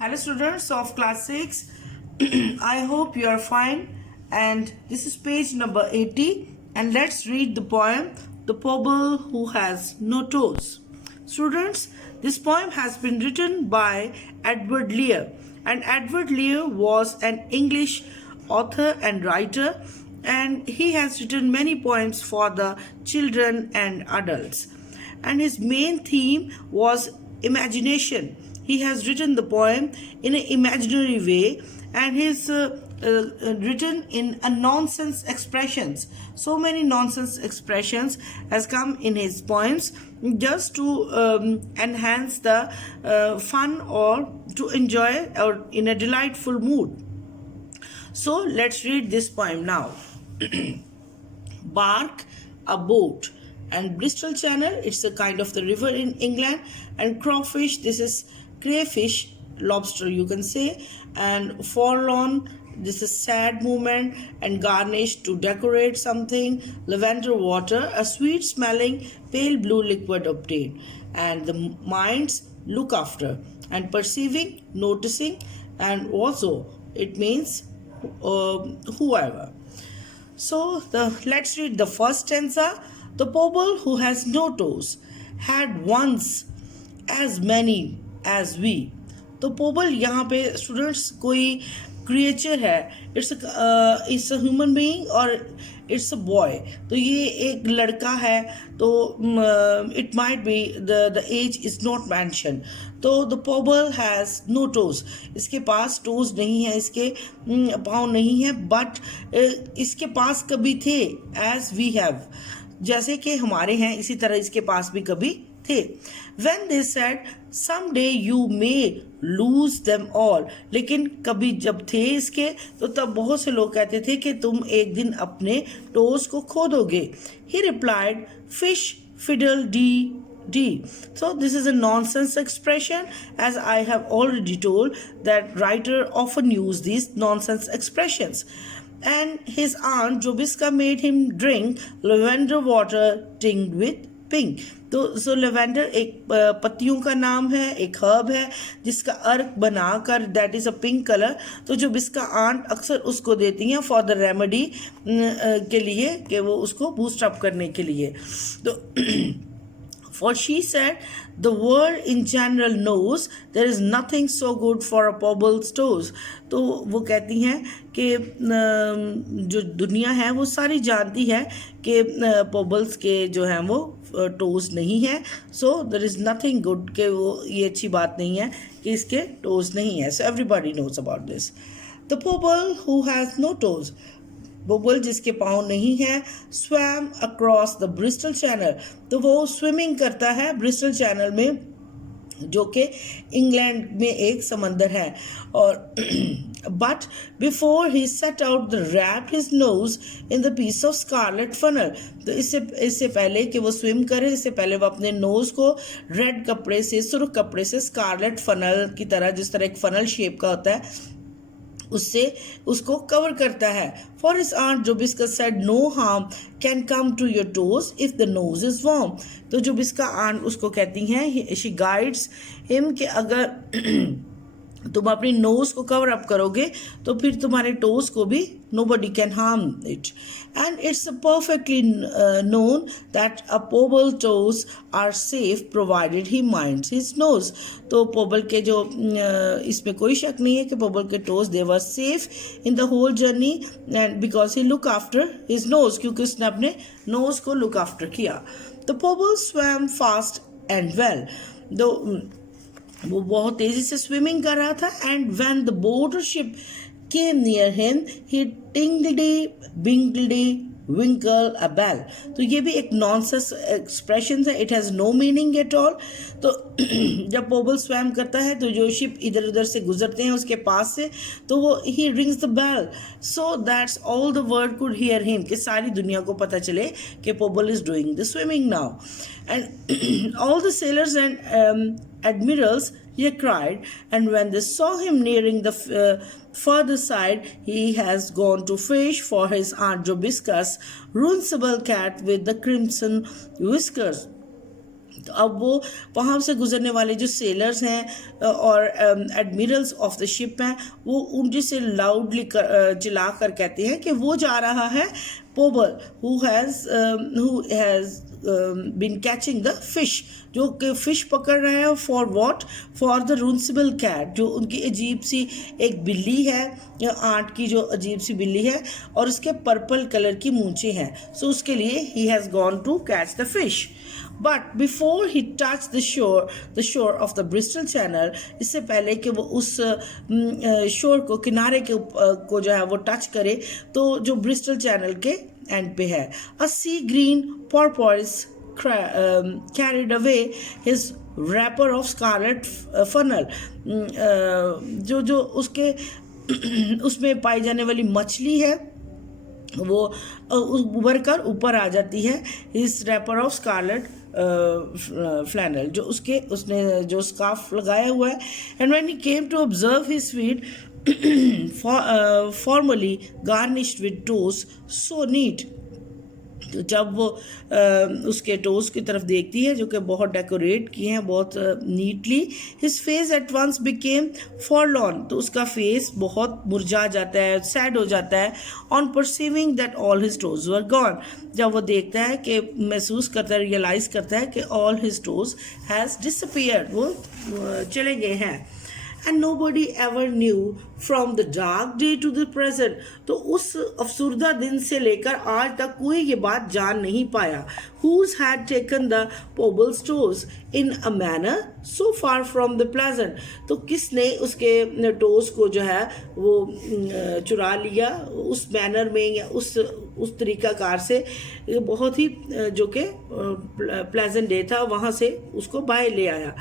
Hello students of class 6. I hope you are fine, and this is page number 80, and let's read the poem The Pobble Who Has No Toes. Students, this poem has been written by Edward Lear, and Edward Lear was an English author and writer, and he has written many poems for the children and adults, and his main theme was imagination. He has written the poem in an imaginary way, and he's written in a nonsense expressions. So many nonsense expressions has come in his poems just to enhance the fun or to enjoy or in a delightful mood. So let's read this poem now. Bark, a boat, and Bristol Channel, it's a kind of the river in England, and crawfish, this is crayfish, lobster you can say, and forlorn, this is sad moment, and garnish, to decorate something, lavender water, a sweet smelling pale blue liquid obtained, and the minds look after, and perceiving, noticing, and also it means whoever. So let's read the first stanza. The pobble who has no toes had once as many as we. तो पोबल यहाँ पे students कोई creature है, it's a human being और it's a boy. तो ये एक लड़का है, तो it might be the age is not mentioned. तो the Pobble has no toes, इसके पास टोज नहीं है, इसके पाँव नहीं है, बट इसके पास कभी थे, एज वी हैव, जैसे कि हमारे हैं इसी तरह इसके पास भी कभी थे. When they said someday you may lose them all, लेकिन कभी जब थे इसके तो तब बहुत से लोग कहते थे कि तुम एक दिन अपने टोज को खो दोगे. He replied, fish fiddle dee dee. So this is a nonsense expression, as I have already told that writer often use these nonsense expressions. And his aunt Jobiska made him drink lavender water tinged with pink. तो सो lavender एक पत्तियों का नाम है, एक herb है जिसका अर्क बनाकर that is a pink colour. तो जो बिस्का आंट अक्सर उसको देती हैं फॉर द रेमेडी के लिए, कि वो उसको बूस्ट अप करने के लिए. तो For she said, the world in general knows there is nothing so good for a pobble's toes. तो वो कहती हैं कि जो दुनिया है वो सारी जानती है कि पोबल्स के जो हैं वो टोज नहीं है. सो देर इज़ नथिंग गुड, कि वो ये अच्छी बात नहीं है कि इसके टोज नहीं है. So everybody knows about this. The Pobble who has no toes, Pobble जिसके पाँव नहीं है, swam across the Bristol Channel, तो वो स्विमिंग करता है ब्रिस्टल चैनल में, जो कि इंग्लैंड में एक समंदर है. और but before he set out the wrap his nose in the piece of scarlet flannel, तो इससे पहले कि वो स्विम करे, इससे पहले वो अपने नोज़ को रेड कपड़े से, सुर्ख कपड़े से, स्कारलेट फनल की तरह, जिस तरह एक फनल शेप का होता है उससे उसको कवर करता है. For his aunt Jobiska said no harm can come to your toes if the nose is warm. तो जोबिस्का आंट उसको कहती हैं, शी गाइड्स हिम, कि अगर तुम अपनी नोज को कवर अप करोगे तो फिर तुम्हारे टोज को भी nobody can harm it. And it's perfectly known that a pobble toes are safe provided he minds his nose. तो पोबल के जो इसमें कोई शक नहीं है कि पोबल के toes they were safe in the whole journey, and because he look after his nose, क्योंकि उसने अपने नोज को look after किया. The pobble swam fast and well. वो बहुत तेजी से स्विमिंग कर रहा था. And when the boat or ship came near him he tinkledy binkledy winkled a bell. तो ये भी एक नॉनसेंस एक्सप्रेशन है, it has no meaning at all. तो जब पोबल स्वैम करता है तो जो शिप इधर उधर से गुजरते हैं उसके पास से, तो वो he rings the bell, so that's all the world could hear him, कि सारी दुनिया को पता चले कि Pobble is doing the swimming now. And all the sailors and admirals he cried, and when they saw him nearing the further side, he has gone to fish for his aunt Jobiska's runcible cat with the crimson whiskers. तो अब वो वहाँ से गुजरने वाले जो sellers हैं और एडमिरल्स ऑफ द शिप हैं, वो उनसे से लाउडली चिल्ला कर कहते हैं कि वो जा रहा है Pobble who has been catching the fish, जो कि फिश पकड़ रहा है for what, for the runcible cat, जो उनकी अजीब सी एक बिल्ली है, आंट की जो अजीब सी बिल्ली है और उसके पर्पल कलर की मूंछें हैं, सो उसके लिए he has gone to catch the fish. But before he touched the shore of the Bristol Channel, इससे पहले कि वो उस शोर को, किनारे के को जो है वो टच करे, तो जो ब्रिस्टल चैनल के एंड पे है, a sea green porpoise carried away his wrapper of scarlet funnel. जो उसके उसमें पाई जाने वाली मछली है वो उभर कर ऊपर आ जाती है, इस रैपर ऑफ स्कारलेट फ्लैनल, जो उसने जो स्कार्फ लगाया हुआ है. And when he came to observe his feet formerly garnished with toes so neat, तो जब वो उसके टोस की तरफ देखती है जो कि बहुत डेकोरेट किए हैं बहुत neatly, his face at once became forlorn, तो उसका फेस बहुत मुरझा जाता है, सैड हो जाता है. On perceiving that all his toes were gone, जब वो देखता है कि महसूस करता है, रियलाइज करता है कि all his toes has disappeared, वो चले गए हैं. And nobody ever knew from the dark day to the present, तो उस अफसुर्दा दिन से लेकर आज तक कोई ये बात जान नहीं पाया. Whose had taken the Poble's toes in a manner so far from the pleasant, तो किसने उसके टोस को जो है वो चुरा लिया उस मैनर में या उस तरीकाकार से, बहुत ही जो कि प्लेजेंट डे था वहाँ से उसको बाहर ले आया.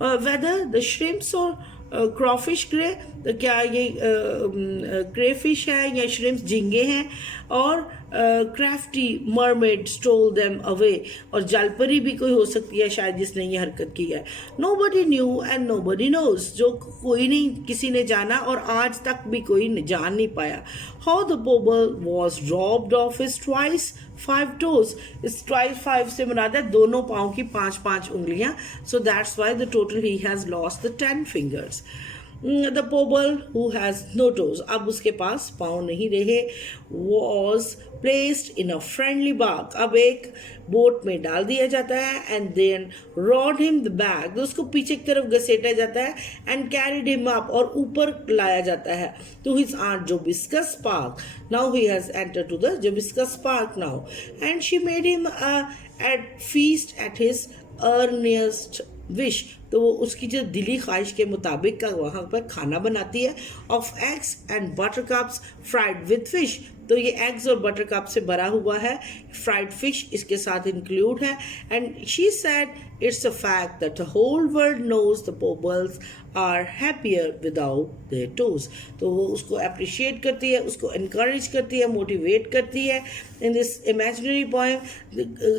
Whether the shrimps or क्रॉफिश क्रे, तो क्या ये क्रेफिश है या श्रिम्स झींगे हैं, और crafty mermaid stall them away, और जलपरी भी कोई हो सकती है शायद जिसने ये हरकत की है. Nobody knew and nobody knows, जो कोई नहीं किसी ने जाना और आज तक भी कोई जान नहीं पाया. How the Pobble was robbed of his twice 5 toes, इस ट्वाइस 5 से मुराद है दोनों पाँव की 5 उंगलियां, so that's why the total he has lost the 10 fingers. The pobble who has no toes, अब उसके पास पाँव नहीं रहे, was placed in a friendly bark, अब एक बोट में डाल दिया जाता है, and then rowed him the back, तो उसको पीछे की तरफ घसीटा जाता है, and carried him up, और ऊपर लाया जाता है to his aunt Jobisk's park. Now he has entered to the Jobisk's park now, and she made him at feast at his earliest wish, तो वो उसकी जो दिली ख्वाहिश के मुताबिक का वहाँ पर खाना बनाती है. Of eggs and butter cups fried with fish, तो ये एग्स और बटर कप से भरा हुआ है, फ्राइड फिश इसके साथ इंक्लूड है. And she said it's a fact that the whole world knows the Pobbles are happier without their toes, तो वो उसको अप्रिशिएट करती है, उसको इनकरेज करती है, मोटिवेट करती है इन दिस इमेजिनरी पोएम.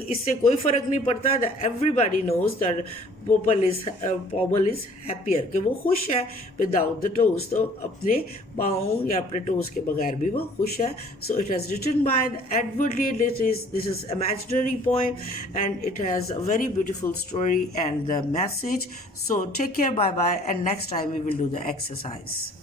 इससे कोई फ़र्क नहीं पड़ता that everybody knows that Pobble is happier, कि वो खुश है विदाउट द टोज, तो अपने पाँव या अपने टोज के बगैर भी वो खुश है. So it has written by Edward Lear. This is imaginary poem, and it has a very beautiful story and the message. So take care, bye bye, and next time we will do the exercise.